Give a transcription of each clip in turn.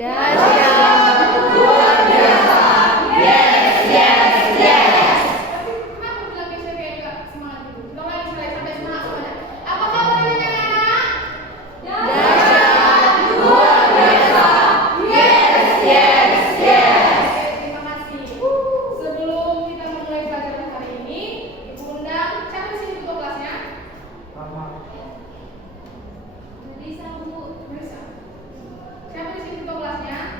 Dahsyat, luar biasa. Yes, yes, yes. Tapi kenapa bilang Kesha kayak enggak semangat gitu? Kita lagi sampai semangat semuanya. Apa kabarnya anak-anak? Dahsyat, luar biasa. Yes, yes, yes. Oke, terima kasih. Sebelum kita memulai pelajaran hari ini, Ibu undang siapa di sini ketua kelasnya? Melisa, Bu. Melisa. Siapa di sini ketua kelasnya?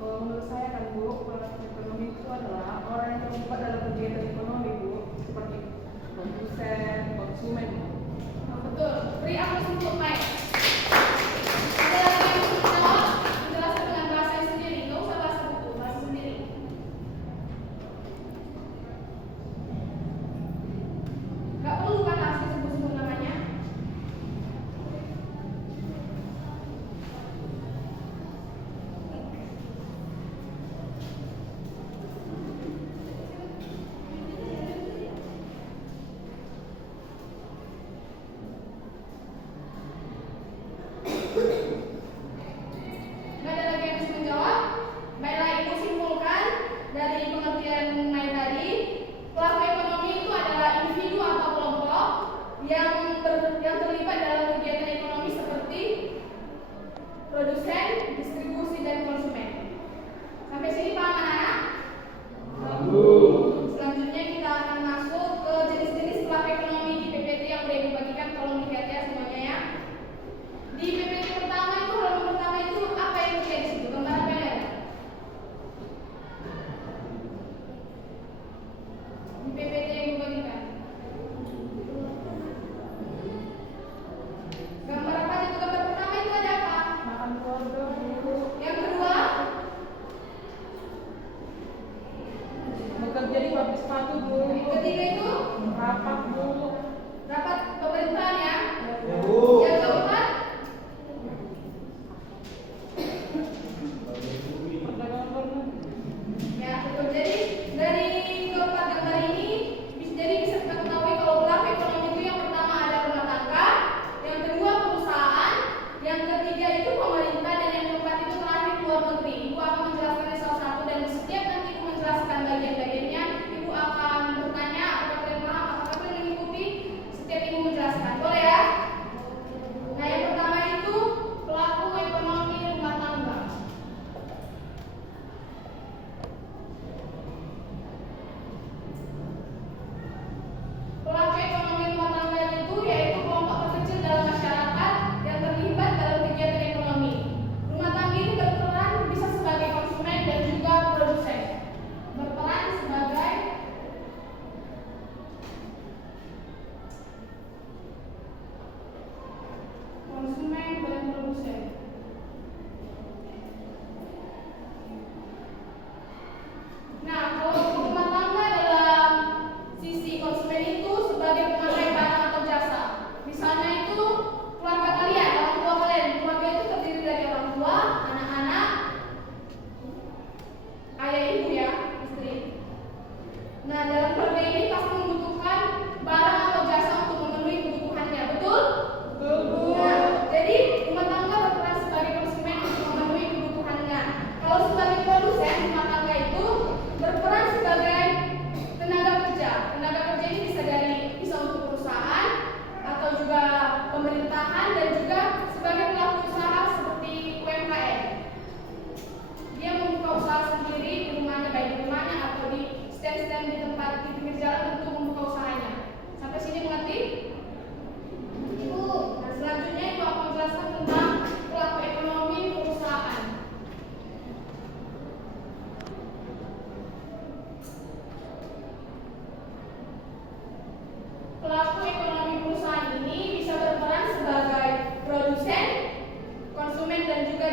Menurut saya kan Bu, pelaku ekonomi itu adalah orang yang terlibat dalam kegiatan ekonomi Bu, seperti produsen, konsumen. Betul. Beri aplaus untuk Mike. Ada lagi yang mau menjawab? Menjelaskan dengan bahasa sendiri, nggak usah bahasa buku, bahasa sendiri. Nggak perlu kan harus disebut-sebut namanya. Nggak ada lagi yang bisa menjawab? Baiklah, Ibu simpulkan dari pengertian Mai tadi, pelaku ekonomi itu adalah individu atau kelompok yang terlibat dalam kegiatan ekonomi seperti produsen, distribusi, dan konsumen. Sampai sini paham anak-anak? Selanjutnya kita akan masuk ke jenis-jenis pelaku ekonomi di PPT yang udah Ibu bagikan. Tolong dilihat ya semuanya ya. Di PPT pertama itu, halaman pertama itu apa yang terjadi di situ? Gambar apa yang ada? Di PPT yang Ibu bagikan. Gambar apa itu? Gambar pertama itu ada apa? Makan keluarga Bu, Yang kedua, bekerja di pabrik sepatu Bu, yang ketiga itu rapat Bu, rapat pemerintahan ya. Ya, Bu. Yang keempat, perdagangan luar negeri. ya betul. Jadi dari keempat gambar ini jadi bisa kita ketahui kalau pelaku ekonomi itu yang pertama ada rumah tangga, yang kedua perusahaan, yang ketiga itu pemerintah, dan yang keempat itu terakhir luar negeri. Ibu akan menjelaskannya salah satu, dan setiap nanti Ibu menjelaskan bagian-bagiannya, Ibu akan bertanya apakah kalian paham, apakah kalian mengikuti setiap Ibu menjelaskan. Boleh ya? Nah, yang pertama itu pelaku ekonomi rumah tangga. Pelaku ekonomi rumah tangga itu yaitu kelompok terkecil dalam masyarakat yang terlibat dalam kegiatan ekonomi. Rumah tangga ini berperan bisa sebagai konsumen dan juga produsen. Berperan sebagai konsumen dan produsen. Nah, kalau rumah tangga dalam sisi konsumen itu sebagai pemakai barang atau jasa. Misalnya itu keluarga kalian, orang tua kalian. Keluarga itu terdiri dari orang tua, anak-anak, ayah ibu ya, istri. Nah, dalam keluarga ini pasti membutuhkan barang atau jasa untuk memenuhi kebutuhannya, betul? Nah, jadi rumah tangga berperan sebagai konsumen untuk memenuhi kebutuhannya. Kalau sebagai produsen, rumah tangga itu berperan sebagai tenaga kerja. Tenaga kerja ini bisa untuk perusahaan atau juga pemerintahan, dan juga sebagai pelaku usaha seperti UMKM. Dia membuka usaha sendiri di rumahnya, baik di rumahnya atau di stand-stand di tempat di pinggir jalan untuk membuka usahanya. Sampai sini mengerti? Ibu. Nah, selanjutnya Ibu akan menjelaskan tentang pelaku ekonomi perusahaan. Pelaku ekonomi perusahaan ini bisa berperan sebagai produsen, konsumen, dan juga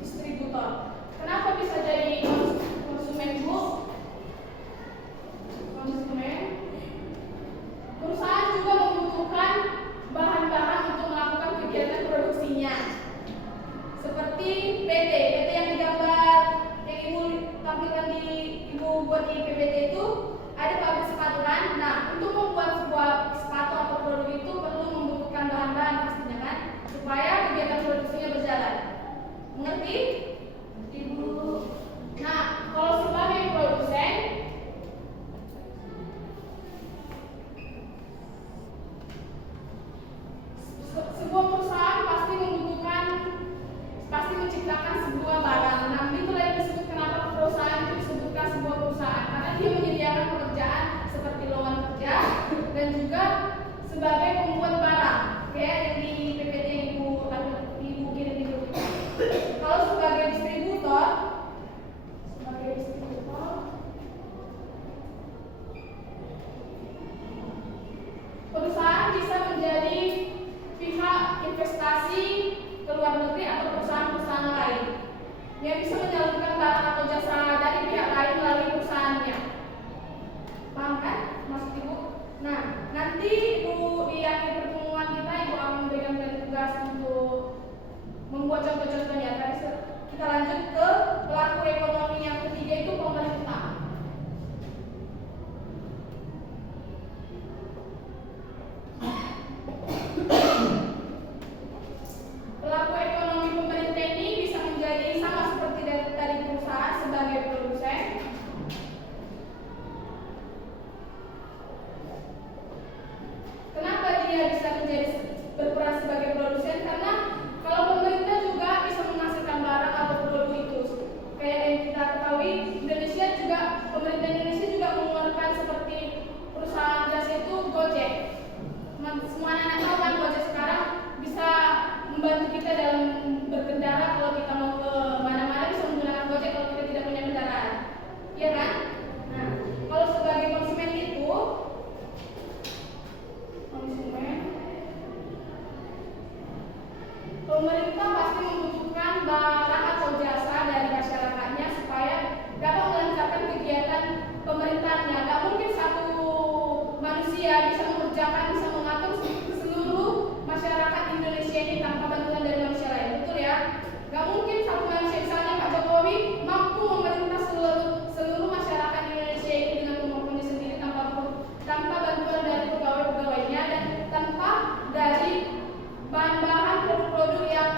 distributor. Kenapa bisa jadi konsumen Bu? Konsumen menyalurkan barang atau jasa dari pihak lain melalui perusahaannya. Paham kan maksud Ibu? Nah, nanti Ibu di akhir pertemuan kita Ibu akan memberikan tugas untuk membuat contoh-contohnya. Tadi kita lanjut ke pelaku ekonomi yang ketiga, itu pemerintah. Pelaku ekonomi pemerintah ini bisa menjadi sama seperti dari perusahaan sebagai produsen. Kenapa dia bisa berperan sebagai produsen? Karena kalau pemerintah juga bisa menghasilkan barang atau produk itu. Kayak yang kita ketahui, pemerintah Indonesia juga mengeluarkan seperti perusahaan jasa itu Gojek. Semua anak tahu kan Gojek sekarang bisa membantu kita dalam berkendara. Kalau kita mau ke mana-mana bisa menggunakan Gojek kalau kita tidak punya kendaraan, iya kan? Nah, kalau sebagai konsumen pemerintah pasti membutuhkan barang atau jasa dari masyarakatnya supaya dapat melancarkan kegiatan pemerintahnya. Gak mungkin satu manusia bisa mengatur seluruh masyarakat Indonesia ini tanpa bantuan dari manusia lain, betul ya? Gak mungkin satu manusia, misalnya Pak Jokowi mampu memerintah seluruh masyarakat Indonesia ini dengan kemampuannya sendiri tanpa bantuan dari pegawai-pegawainya dan tanpa dari bahan-bahan produk-produk yang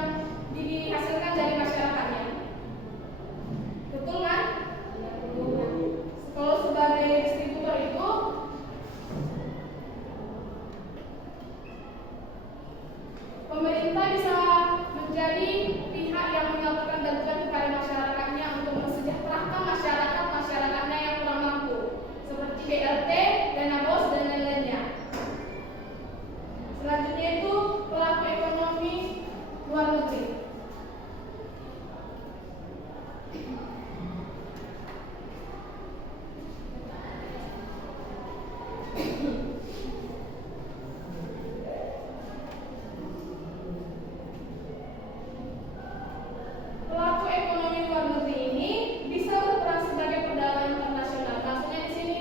dihasilkan dari masyarakatnya. Betul kan? Kalau sebagai distributor itu pemerintah bisa menjadi pihak yang menyalurkan bantuan kepada masyarakatnya untuk mensejahterakan masyarakatnya yang kurang mampu, seperti BLT, dana BOS, dan lain-lainnya. Selanjutnya itu pelaku ekonomi luar negeri. Pelaku ekonomi luar negeri ini bisa berperan sebagai perdagangan internasional. Maksudnya di sini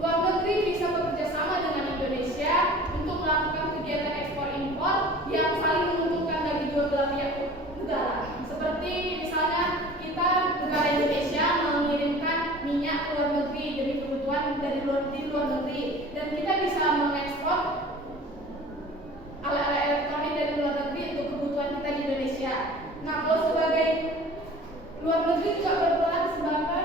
luar negeri bisa bekerja sama dengan Indonesia untuk melakukan kegiatan ekspor impor yang saling menguntungkan bagi dua belah pihak negara. Seperti misalnya kita negara Indonesia mengirimkan minyak ke luar negeri demi kebutuhan di luar negeri, dan kita bisa mengekspor alat-alat elektronik dari luar negeri untuk kebutuhan kita di Indonesia. Nah, kalau sebagai luar negeri juga berperan sebagai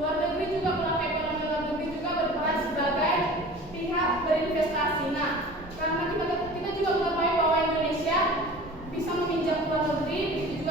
pelaku ekonomi luar negeri juga berperan sebagai pihak berinvestasi. Nah, karena kita juga mengetahui bahwa Indonesia bisa meminjam luar negeri, itu juga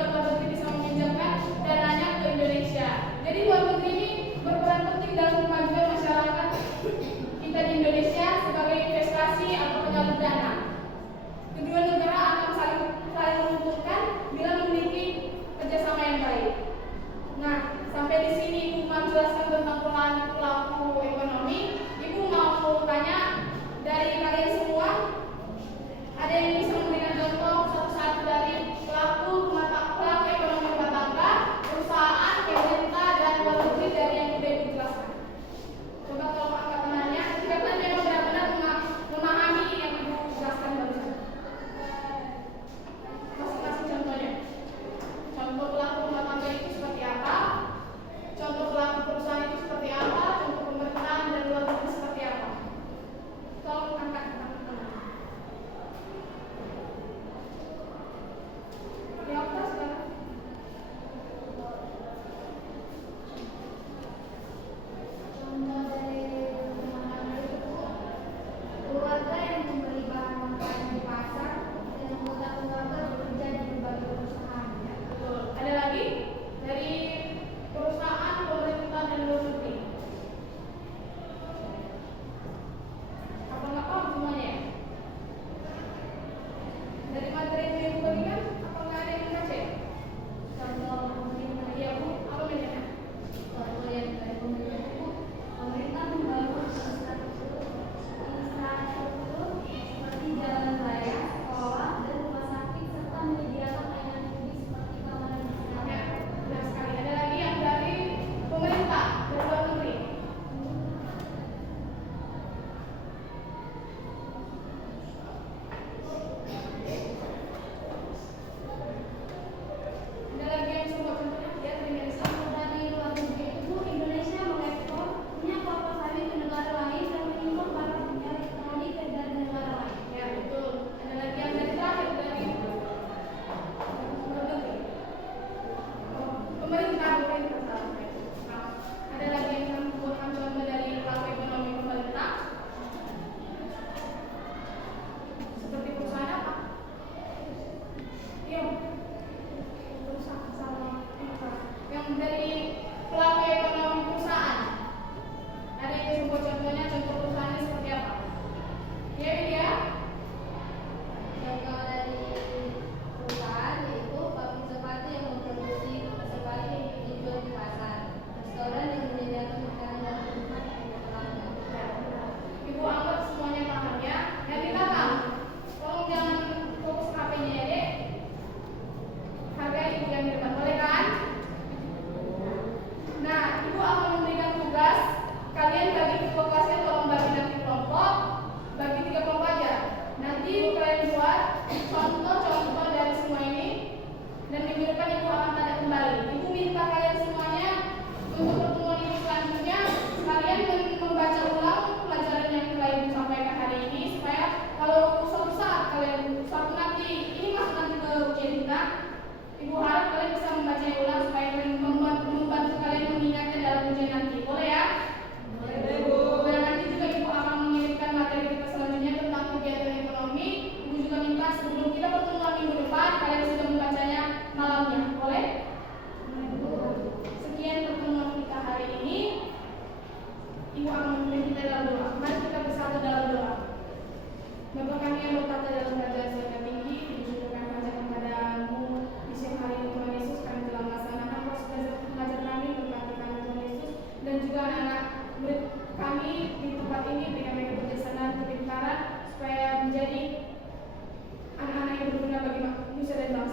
Ibu harap kalian bisa membacanya ulang supaya kalian membantu kalian mengingatnya dalam ujian nanti. Boleh ya? Boleh, Bu. Dan nanti juga Ibu akan mengirimkan materi kita selanjutnya tentang kegiatan ekonomi. Ibu juga minta sebelum kita pertemuan minggu depan kalian sudah membacanya malamnya. Boleh? Sekian pertemuan kita hari ini. Ibu akan memimpin kita dalam doa. Mari kita bersatu dalam doa. Bapa kami yang berkata dalam kerajaan surga tinggi, disyukurkan saja kepadamu di siang hari ini Tuhan Yesus, kami telah melaksanakan proses mengajar kami, berkati kami Tuhan Yesus, dan juga anak-anak murid kami di tempat ini, berikan mereka kebijaksanaan, kepintaran, supaya menjadi anak-anak yang berguna bagi manusia dan bangsa.